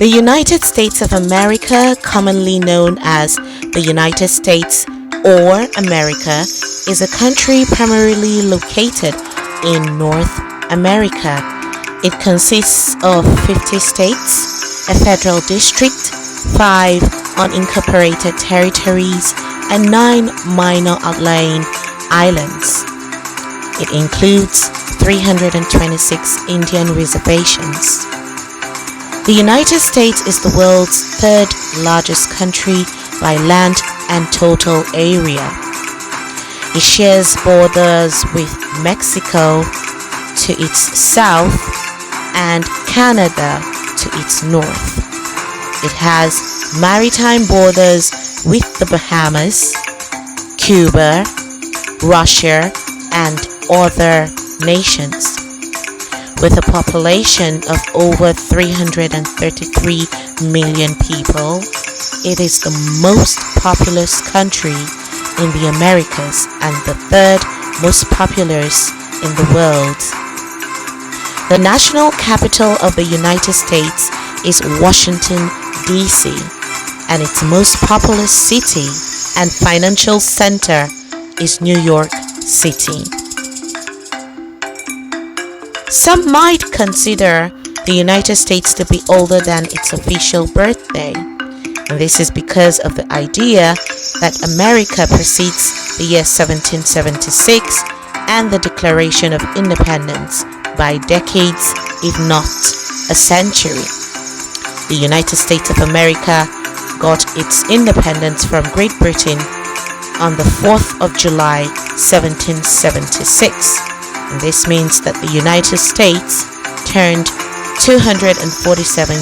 The United States of America, commonly known as the United States or America, is a country primarily located in North America. It consists of 50 states, a federal district, 5 unincorporated territories, and 9 minor outlying islands. It includes 326 Indian reservations. The United States is the world's third largest country by land and total area. It shares borders with Mexico to its south and Canada to its north. It has maritime borders with the Bahamas, Cuba, Russia, and other nations. With a population of over 333 million people, it is the most populous country in the Americas and the third most populous in the world. The national capital of the United States is Washington, D.C., and its most populous city and financial center is New York City. Some might consider the United States to be older than its official birthday, and this is because of the idea that America precedes the year 1776 and the Declaration of Independence by decades, if not a century. The United States of America got its independence from Great Britain on the 4th of July, 1776. And this means that the United States turned 247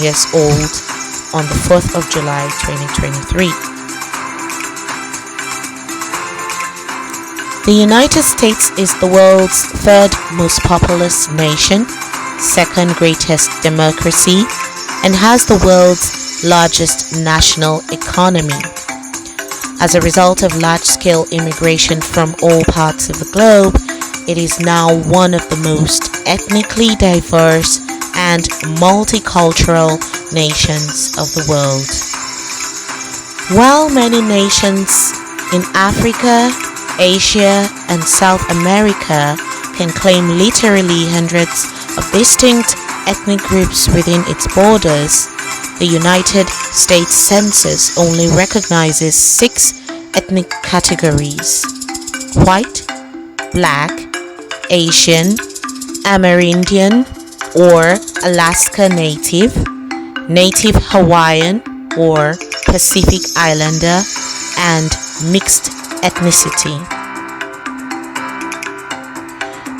years old on the 4th of July 2023. The United States is the world's third most populous nation, second greatest democracy, and has the world's largest national economy. As a result of large-scale immigration from all parts of the globe, it is now one of the most ethnically diverse and multicultural nations of the world. While many nations in Africa, Asia, and South America can claim literally hundreds of distinct ethnic groups within its borders, the United States Census only recognizes 6 ethnic categories: white, black, Asian, Amerindian or Alaska Native, Native Hawaiian or Pacific Islander, and mixed ethnicity.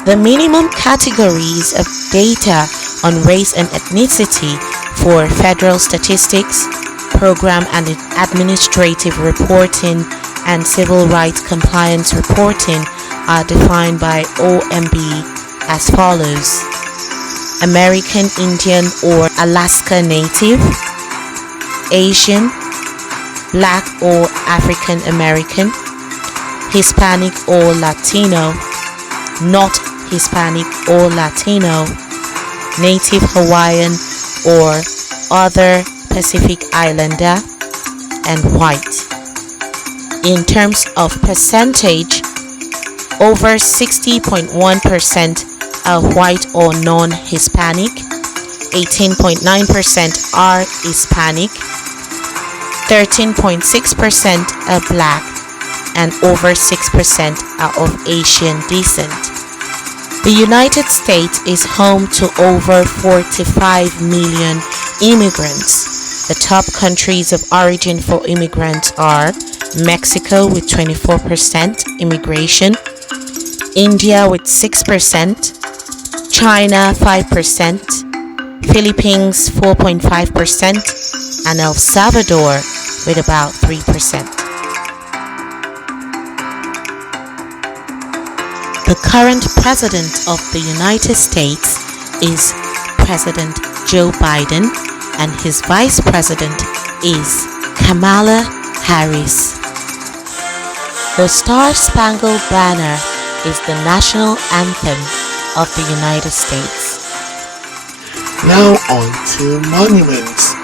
The minimum categories of data on race and ethnicity for federal statistics, program and administrative reporting, and civil rights compliance reporting are defined by OMB as follows: American Indian or Alaska Native, Asian, Black or African American, Hispanic or Latino, not Hispanic or Latino, Native Hawaiian or other Pacific Islander, and white. In terms of percentage, over 60.1% are white or non-Hispanic, 18.9% are Hispanic, 13.6% are Black, and over 6% are of Asian descent. The United States is home to over 45 million immigrants. The top countries of origin for immigrants are Mexico with 24% immigration, India with 6%, China 5%, Philippines 4.5%, and El Salvador with about 3%. The current president of the United States is President Joe Biden, and his vice president is Kamala Harris. The Star-Spangled Banner is the national anthem of the United States. Now on to monuments.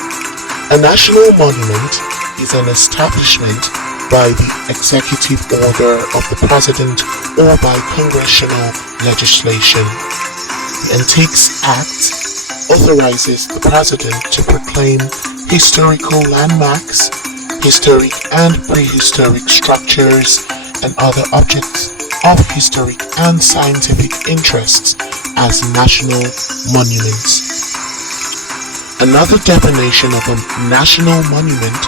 A national monument is an establishment by the executive order of the president or by congressional legislation. The Antiques Act authorizes the president to proclaim historical landmarks, historic and prehistoric structures, and other objects of historic and scientific interest as national monuments. Another definition of a national monument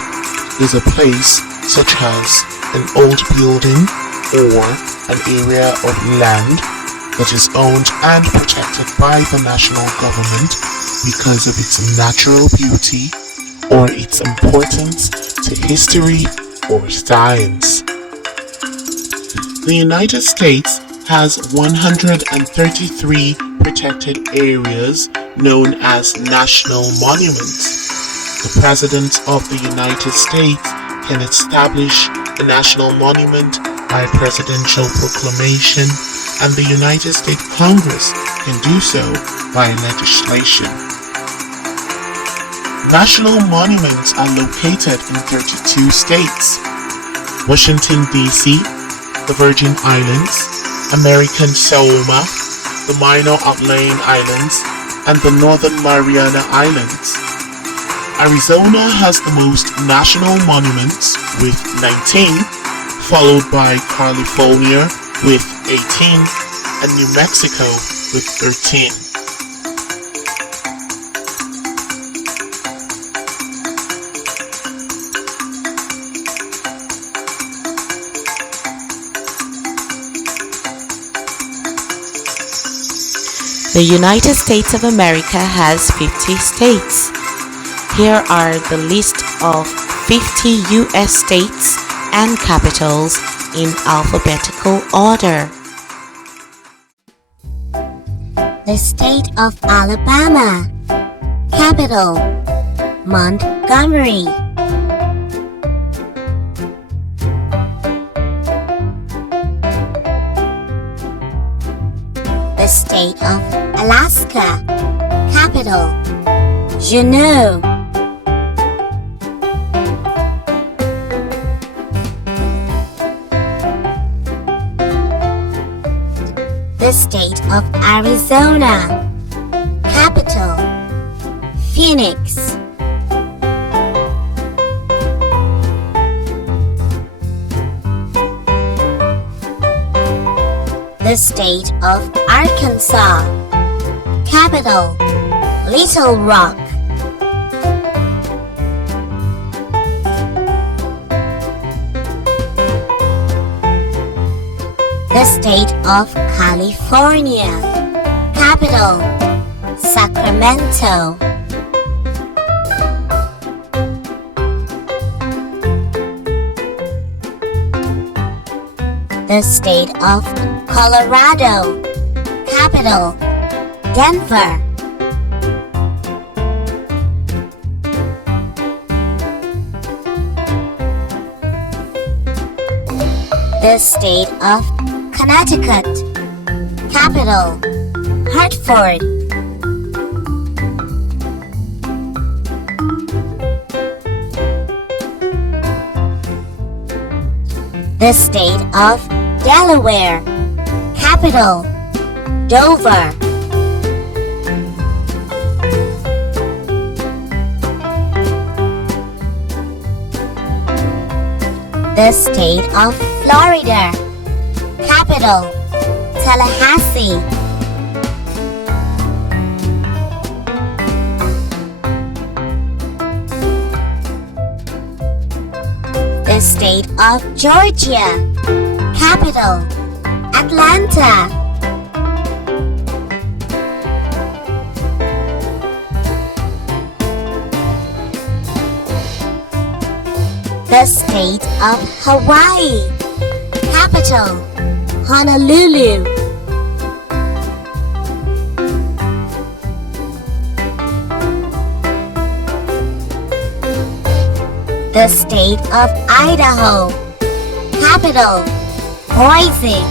is a place such as an old building or an area of land that is owned and protected by the national government because of its natural beauty or its importance to history or science. The United States has 133 protected areas known as national monuments. The President of the United States can establish a national monument by presidential proclamation, and the United States Congress can do so by legislation. National monuments are located in 32 states: Washington, D.C., the Virgin Islands, American Samoa, the Minor Outlying Islands, and the Northern Mariana Islands. Arizona has the most national monuments with 19, followed by California with 18 and New Mexico with 13. The United States of America has 50 states. Here are the list of 50 U.S. states and capitals in alphabetical order. The state of Alabama. Capital: Montgomery. The state of Alaska. Capital: Juneau. The state of Arizona. Capital: Phoenix. The state of Arkansas. Capital: Little Rock. The state of California. Capital: Sacramento. The state of Colorado. Capital: Denver. The state of Connecticut. Capital: Hartford. The state of Delaware. Capital: Dover. The state of Florida. Capital: Tallahassee. The state of Georgia. Capital: Atlanta. The state of Hawaii. Capital: Honolulu. The state of Idaho. Capital: Boise.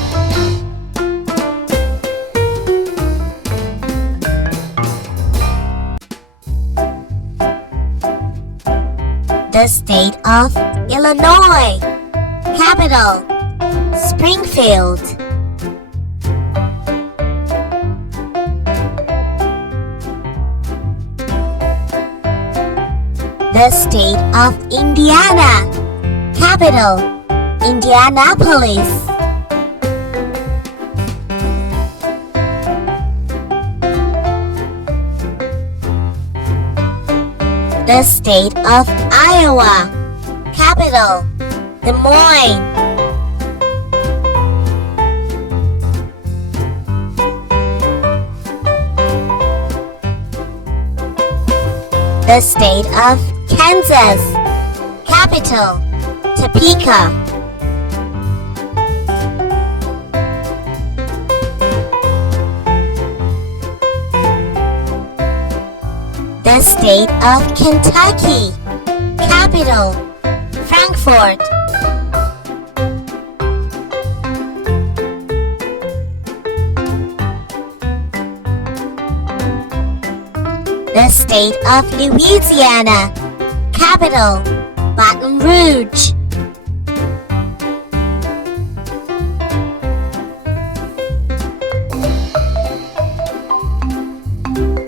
The state of Illinois. Capital, Springfield. The state of Indiana. Capital, Indianapolis. The state of Iowa. Capital, Des Moines. The state of Kansas. Capital, Topeka. The state of Kentucky. Capital, Frankfort. The state of Louisiana. Capital, Baton Rouge.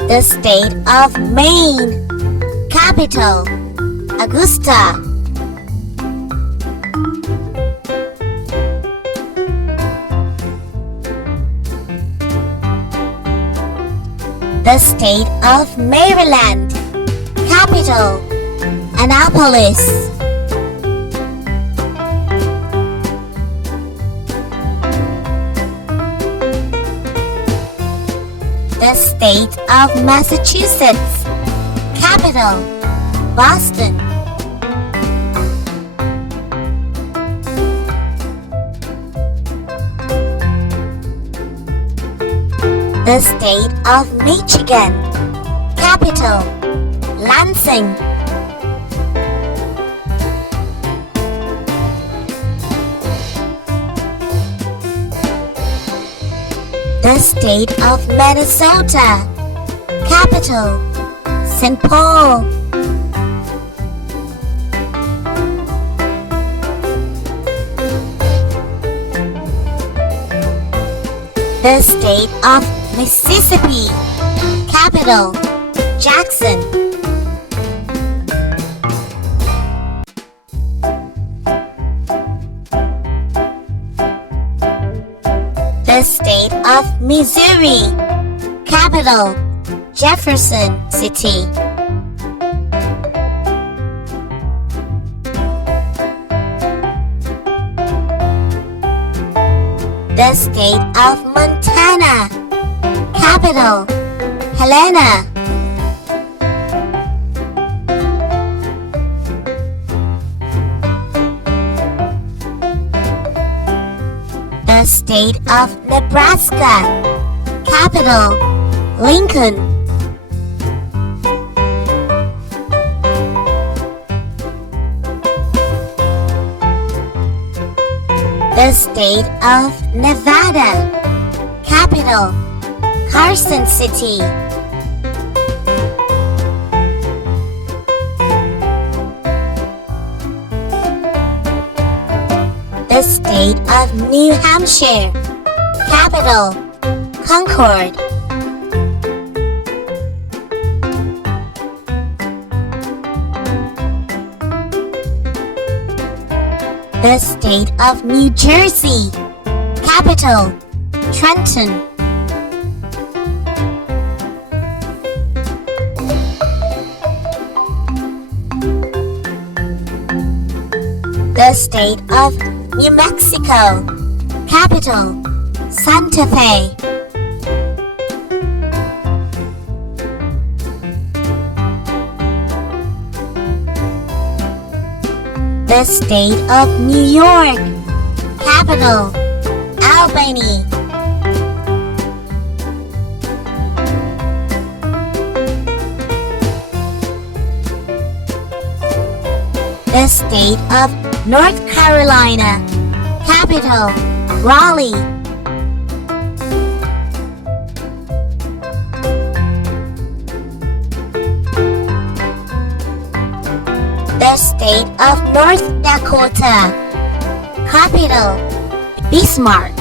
The state of Maine. Capital, Augusta. The state of Maryland. Capital, Annapolis. The state of Massachusetts. Capital, Boston. The state of Michigan. Capital, Lansing. The state of Minnesota. Capital, St. Paul. The state of Mississippi. Capital, Jackson. The state of Missouri. Capital, Jefferson City. The state of Montana. Capital, Helena. The state of Nebraska. Capital, Lincoln. The state of Nevada. Capital, Carson City. The state of New Hampshire. Capital, Concord. The state of New Jersey. Capital, Trenton. The state of New Mexico. Capital, Santa Fe. The state of New York. Capital, Albany. The state of North Carolina. Capital, Raleigh. The state of North Dakota. Capital, Bismarck.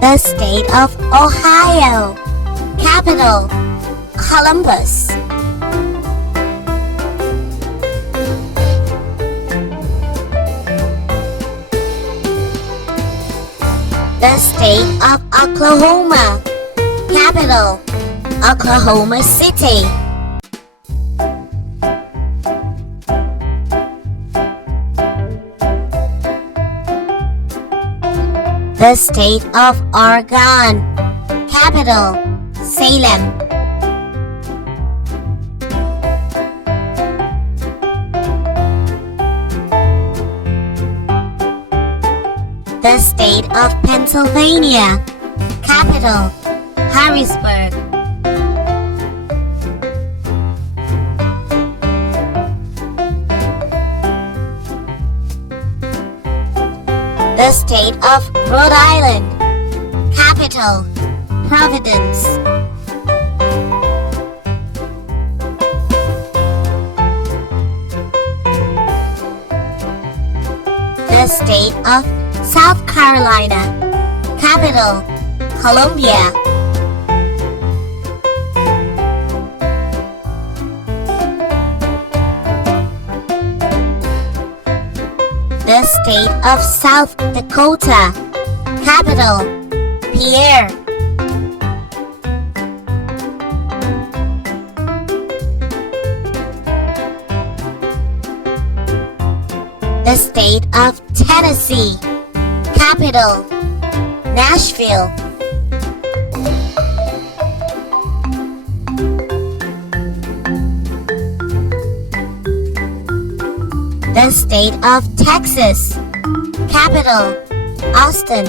The state of Ohio. Capital, Columbus. The state of Oklahoma. Capital, Oklahoma City. The state of Oregon. Capital, Salem. The state of Pennsylvania. Capital, Harrisburg. The state of Rhode Island. Capital, Providence. The state of South Carolina. Capital, Columbia. The state of South Dakota. Capital, Pierre. The state of Tennessee. Capital, Nashville. The state of Texas. Capital, Austin.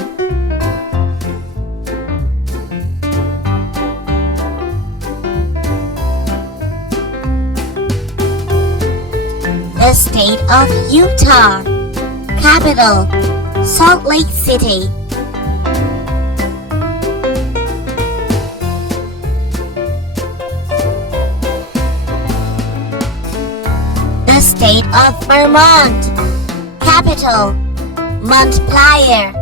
The state of Utah. Capital, Salt Lake City. The state of Vermont. Capital, Montpelier.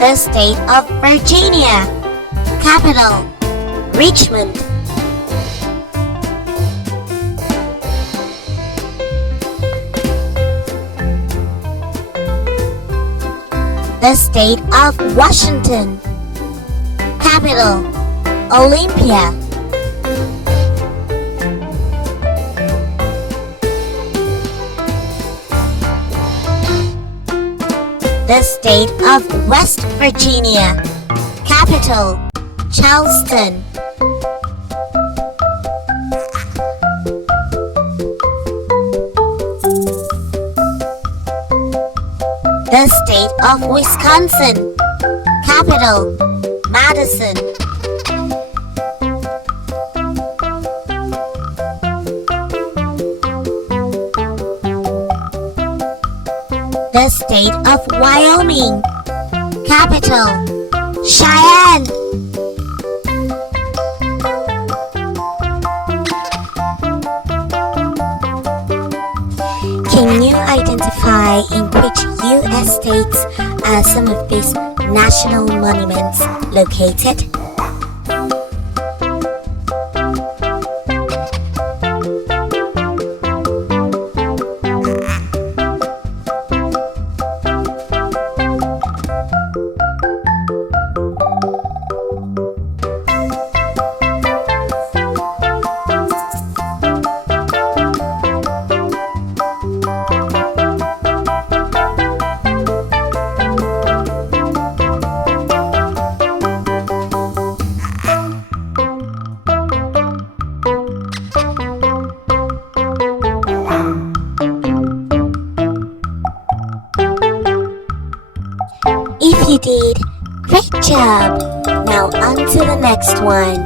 The state of Virginia. Capital, Richmond. The state of Washington. Capital, Olympia. The state of West Virginia. Capital, Charleston. The state of Wisconsin. Capital, Madison. The state of Wyoming. Capital, Cheyenne. Can you identify in which U.S. states are some of these national monuments located? If you did, great job! Now on to the next one.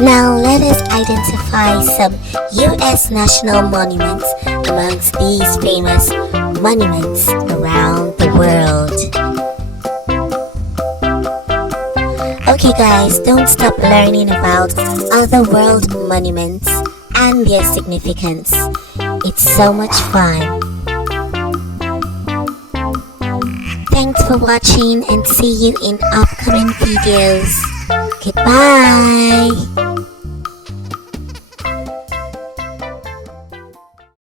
Now let us identify some US national monuments amongst these famous monuments around the world. Okay guys, don't stop learning about other world monuments and their significance. It's so much fun. Thanks for watching and see you in upcoming videos. Goodbye!